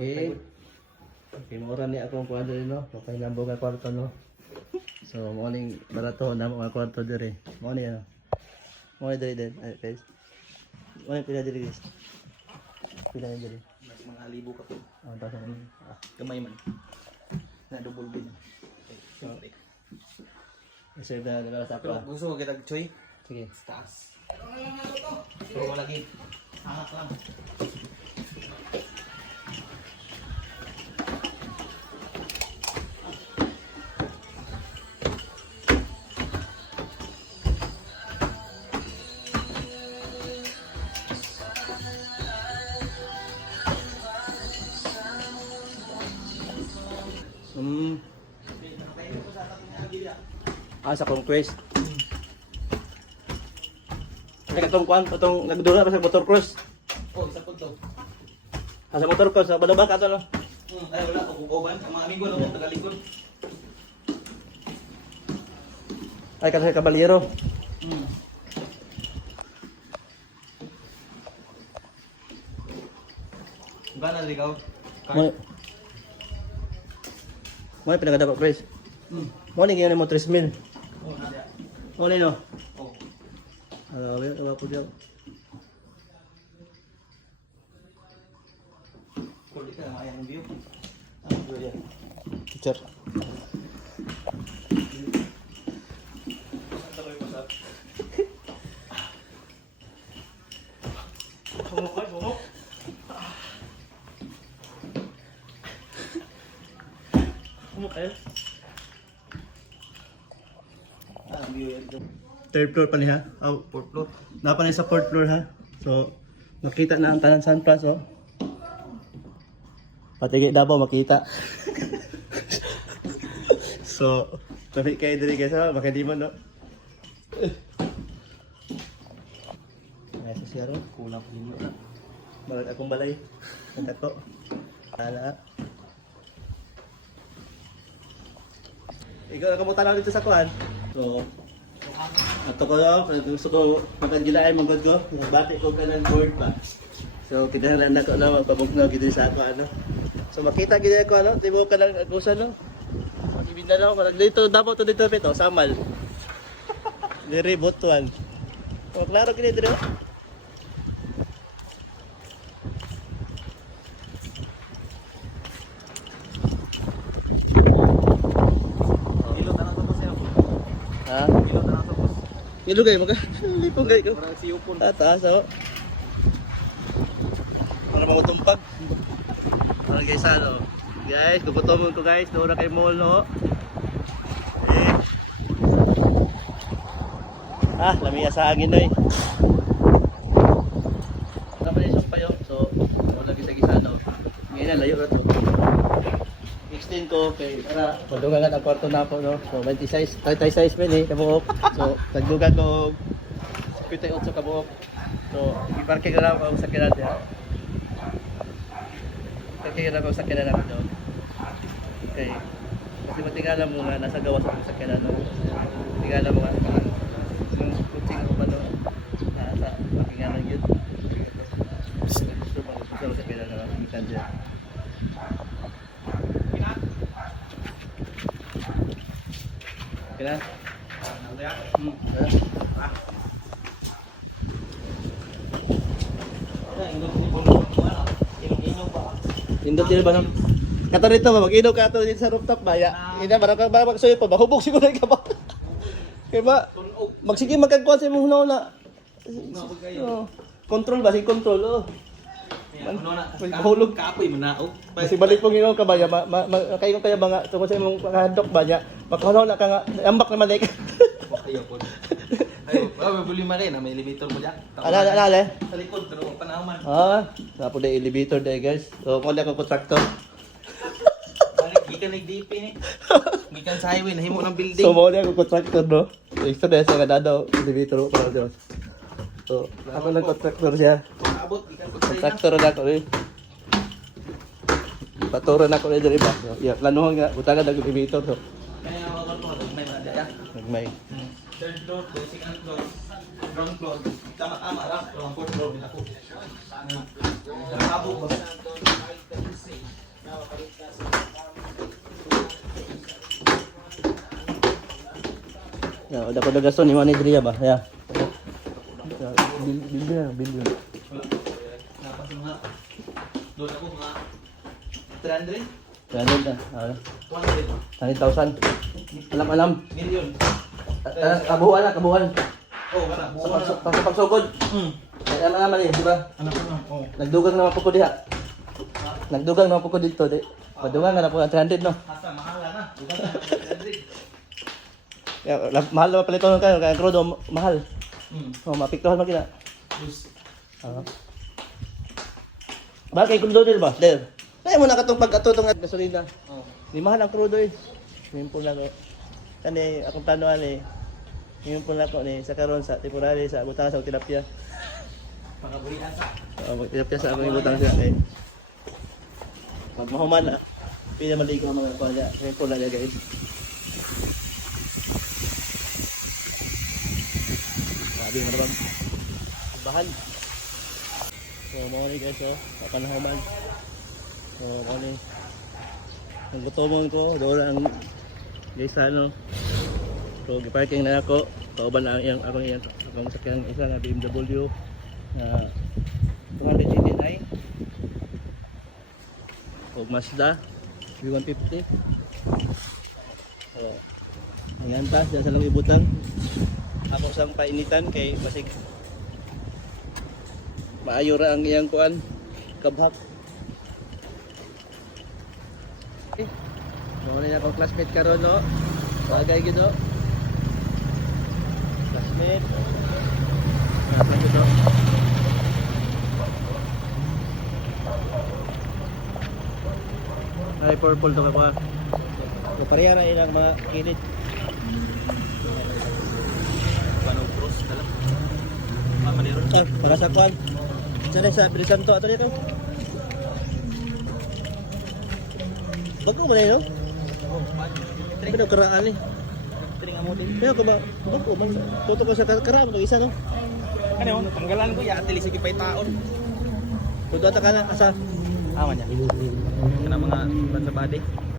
Okay. Okay, mura ni akong kwarto no. Papahinambog ang kwarto no. So, morning barato na mga kwarto dire. Morning ano. Morning dire. Ay, guys. Morning pila dire guys. Pila dire. Mga libo ka po. Tapos Gamay man. Na double bed. Okay. Reserve na sa Pero ako. gusto mo kita choy? Sige. Taas. Pero malaki. Angat lang. Sa conquest. Ay katong kuan, katong nagdura pa sa motor cross. Oh, isa po to. Sa motor cross, sa balaba ka to no. Ay wala ko kukuban. Ang mga amigo na mo tagalikod. Ay kasi kabalyero. Gana ligaw. Mo pinagadapat press. Mo ni gyud mo 3,000. Oh, nada. Mo ni no. Oh. Wala po diyan. Kulit ka na ayang view. Teacher. Third floor pa niya. Oh, Fourth floor. napa niya sa fourth floor ha. So, makita na ang tanan San Plus oh. Pati Davao makita. So, tabi kayo diri guys ha, baka di mo no. Ay, sa siyaro, kulang pa din na. Balag akong balay. Ang tato. Ala. Ikaw ang kamutanaw dito sa kuhan. So, ato ko lang, gusto ko pagkagila ay magod ko. Bati ko ka ng board pa. So, kinahanglan na ko na magpabugnaw gito sa ako ano. So, makita gito ko ano, tibo ka ng agusan no. Ibinda na ako, dito dapat to dito pito, samal. Diri botuan. O, klaro kini diri. Ilot na to siya. Ha? Ilot na to. Ilo gay maka. Lipong gay ko. Para si upon. Taas ako. Para makutumpag. Para guys ano. Guys, gugutomon ko guys. Doon na kay mall no. Eh. Lamiya sa hangin no eh. Naman yung sumpayo. So, wala gisa-gisa no. Ngayon na layo na to. Extend ko kay para madungan ang kwarto na ako no. So, 20 size, 30 size men eh kabuok. So, nagdugan ko 78 kabuok. So, i-parking na lang ako sa sakyanan diha. Parking na lang ako sa sakyanan namin no. Okay. Kasi matingala mo nga nasa gawas ako sa sakyanan no. Tingala mo nga yung kutsing ko pa no. Nasa parkingan yun. Gusto mo sa sakyanan na lang ikan diha. Kena? Indot din ba no? Kato rito ba mag-inom ka ato dito sa rooftop ba? Ina barang ka magsuyo pa bahubog siguro ka ba? Kaya ba magsige magkagkuan sa imong hunahuna. Control ba si control oh. Ano na? Mahulog Kapoy mo na. Oh. kasi balik pong inom ka ba ya kayo kaya ba nga tungkol sa imong handok ba niya makahulaw na ka nga ambak naman like. Ayaw po. Ayaw, may bulima rin. May elevator mo dyan. Ala. Sa likod, pero panahaman. Sa po na elevator day guys. So kung ako contractor. Gikan nag-DP ni. Gikan sa highway, nahimo ng building. So mo ako contractor no. Extra na sa daw elevator ko para Diyos. So ako lang contractor siya. Abot, gikan ko sa Contractor na ako eh. Paturo na ako diri ba. Yeah, planuhan nga butangan ng elevator so. Kaya ako ko, may mga dyan. Nagmay. Third floor, second floor, ground floor. Tama-tama lang, pero ang fourth floor din ako. Abot ba? Ya, udah pada gasto ni mana Dria ba? Ya. Bilbil. Dapat mga doon ako mga 300, Ganun na. 100, 100,000. Alam. million. Kabuuan na, kabuuan. Oh, wala. Buo na. Sa pagsugod. Kaya naman eh, di ba? Anak ko na. Oh. Nagdugang naman po ko diha. Nagdugang naman po ko dito, di. Padugang na po ang 300, no? Asa mahal na. Bukan na 300. Kaya, mahal naman pala ito kayo, kaya crudo, mahal. Oh, mapiktuhan mo kina. Plus. Bakit crudo din ba? Der. Kaya mo na katong pag-atutong at gasolina. Oh. Di mahal ang crudo eh. Ngayon po na ko. Kani, akong planuan eh. Ngayon po na ko ni sa karon sa temporary sa butang sa tilapia. Pagabuhian sa. Tilapia sa akong butang siya eh. Pag mahuman na, pili maligo ang mga kuha niya. Ngayon po na niya guys. Sabi mo naman. Bahan. So mga ni guys oh. Kapanahaman. So kani. Ang gutomon ko. Doon ang guys ano. So giparking na ako. Kauban na ang akong sakyan isa na BMW. Na 289. O Mazda V150. So, ayan pa, dyan sa lang ibutang. Ako sang painitan kay basig maayo ra ang iyang kuan kabhak. Okay. So, na akong classmate karon no. Bagay gid no. Classmate. Classmate gid no. Ay purple to ka. So, pareha na ilang mga kilid. Paano cross dala? Mamaniro. Ah, para sa kuan. Sa bilisan to ato dito. Bago mo na yun, no? Pero karaan eh. Tring amo din. Pero ko ba, bago man. Tuto ko sa karaan to isa, no? Ano, tanggalan ko ya atili sige pay taon. Tuto ata ka na asa. Aman niya. Kana mga ban sa body.